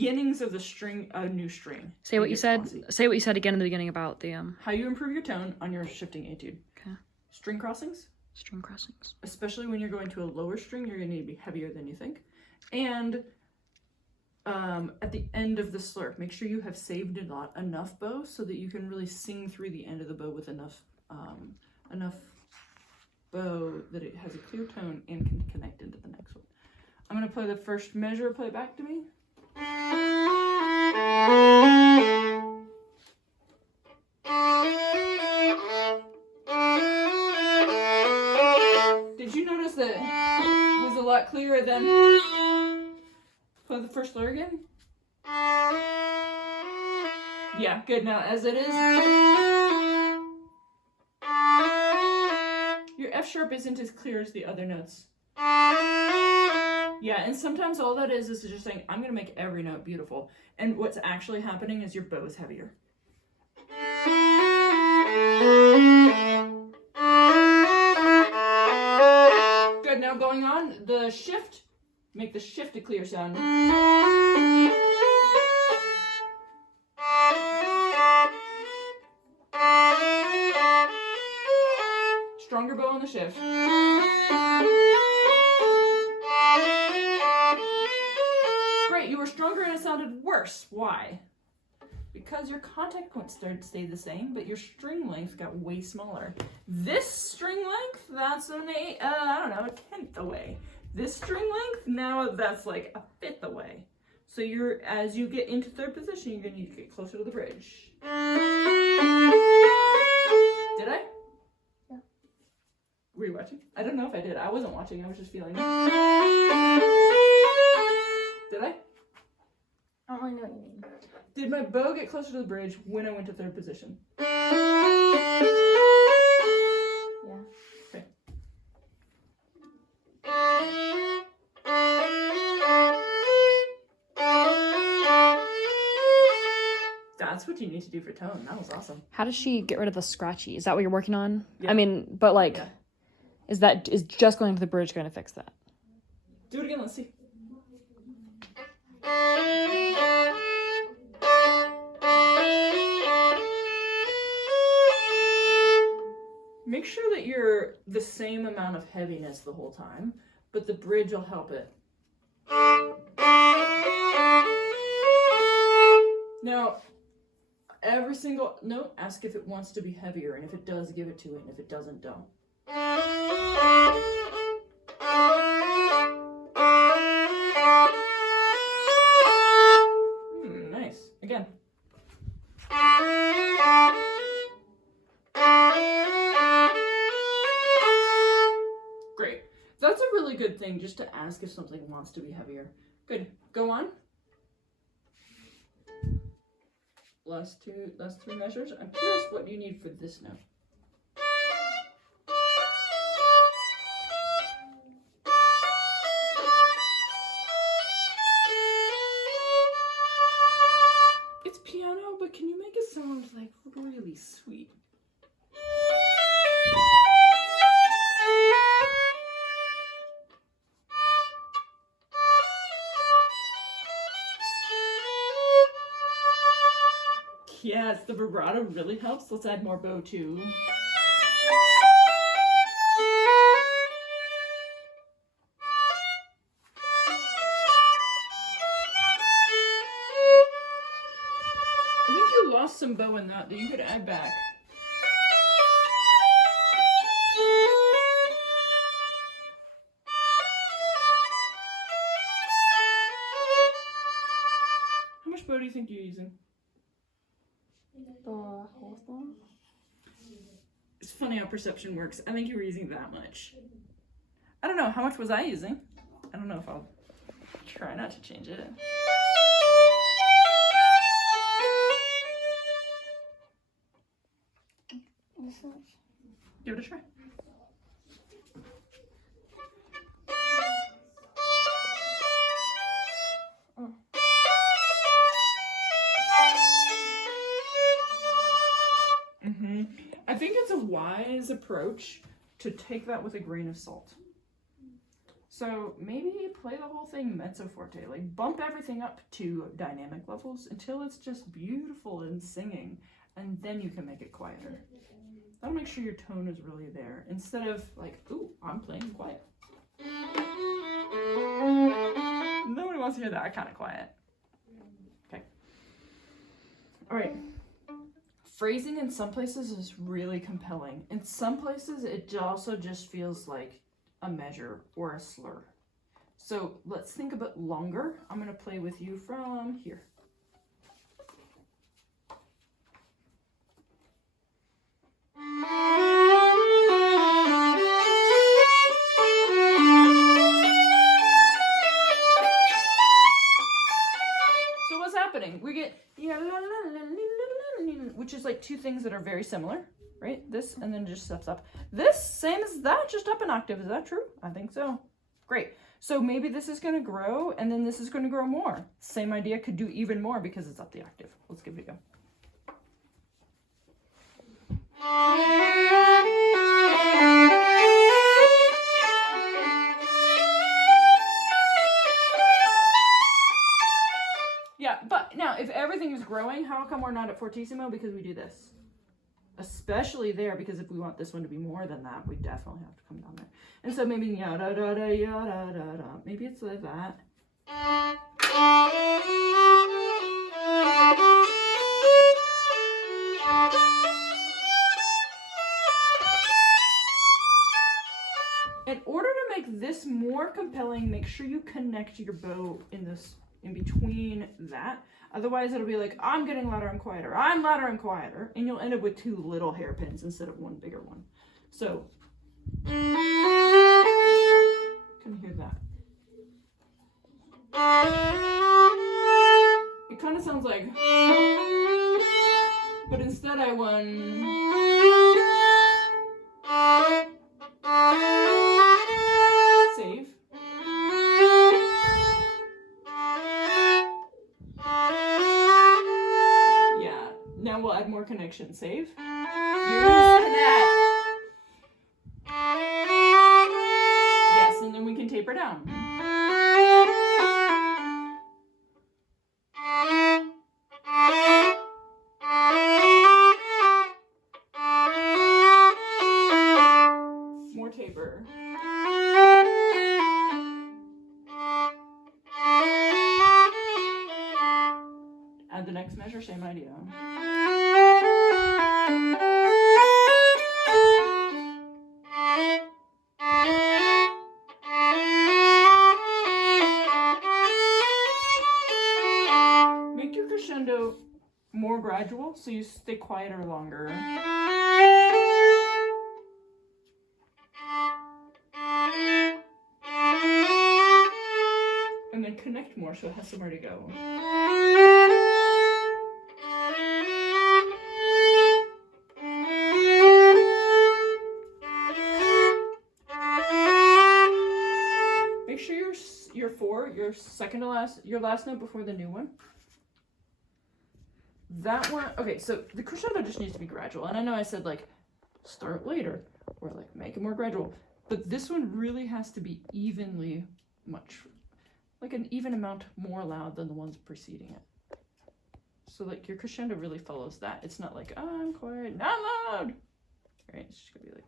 beginnings of the string, a new string. Say what you said. Say what you said again in the beginning about the How you improve your tone on your shifting etude. Okay. String crossings. String crossings. Especially when you're going to a lower string, you're going to need to be heavier than you think. And at the end of the slur, make sure you have saved enough bow so that you can really sing through the end of the bow with enough bow that it has a clear tone and can connect into the next one. I'm going to play the first measure. Play it back to me. Did you notice that it was a lot clearer than... Play the first slur again? Yeah, good. Now, as it is... Your F sharp isn't as clear as the other notes. Yeah, and sometimes all that is just saying, I'm going to make every note beautiful. And what's actually happening is your bow is heavier. Good, now going on, the shift, make the shift a clear sound. Stronger bow on the shift. Great, you were stronger and it sounded worse. Why? Because your contact points stayed the same, but your string length got way smaller. This string length, that's I don't know, a 10th away. This string length, now that's like a 5th away. So as you get into third position, you're gonna need to get closer to the bridge. Did I? Yeah. Were you watching? I don't know if I did. I wasn't watching, I was just feeling it. Did I? I don't really know what you mean. Did my bow get closer to the bridge when I went to third position? Yeah. Okay. That's what you need to do for tone. That was awesome. How does she get rid of the scratchy? Is that what you're working on? Yeah. I mean, but like, Yeah. is just going to the bridge going to fix that? Do it again, let's see. Make sure that you're the same amount of heaviness the whole time, but the bridge will help it. Now, every single note, ask if it wants to be heavier, and if it does, give it to it, and if it doesn't, don't. Nice. Again. Great. That's a really good thing, just to ask if something wants to be heavier. Good. Go on. Last three measures. I'm curious, what do you need for this note? It's piano, but can you make it sound like really sweet? Yes, the vibrato really helps. Let's add more bow too. I think you lost some bow in that you could add back. How much bow do you think you're using? The whole thing? It's funny how perception works. I think you were using that much. I don't know. How much was I using? I don't know if I'll try not to change it. This much. Give it a try. I think it's a wise approach to take that with a grain of salt. So maybe play the whole thing mezzo forte, like bump everything up to dynamic levels until it's just beautiful and singing, and then you can make it quieter. That'll make sure your tone is really there instead of like, ooh, I'm playing quiet. Nobody wants to hear that kind of quiet. Okay. All right. Phrasing in some places is really compelling. In some places, it also just feels like a measure or a slur. So let's think a bit longer. I'm going to play with you from here. So what's happening? We get, which is like two things that are very similar. Right? This, and then it just steps up. This, same as that, just up an octave. Is that true? I think so. Great. So maybe this is going to grow, and then this is going to grow more. Same idea, could do even more because it's up the octave. Let's give it a go. Yeah, but now, if everything is growing, how come we're not at fortissimo? Because we do this. Especially there, because if we want this one to be more than that, we definitely have to come down there. And so maybe yada da da yada da da. Maybe it's like that. In order to make this more compelling, make sure you connect your bow in between that. Otherwise, it'll be like, I'm getting louder and quieter. I'm louder and quieter. And you'll end up with two little hairpins instead of one bigger one. So, can you hear that? It kind of sounds like, but instead I went, save. Now we'll add more connection. Save. Use connect. Yes, and then we can taper down. More taper. Add the next measure, same idea. Make your crescendo more gradual so you stay quieter longer. And then connect more so it has somewhere to go. Make sure your four, your second to last, your last note before the new one. That one, okay, so the crescendo just needs to be gradual. And I know I said like start later or like make it more gradual, but this one really has to be evenly much, like an even amount more loud than the ones preceding it. So like your crescendo really follows that. It's not like, oh, I'm quiet, not loud. Right, it's just gonna be like.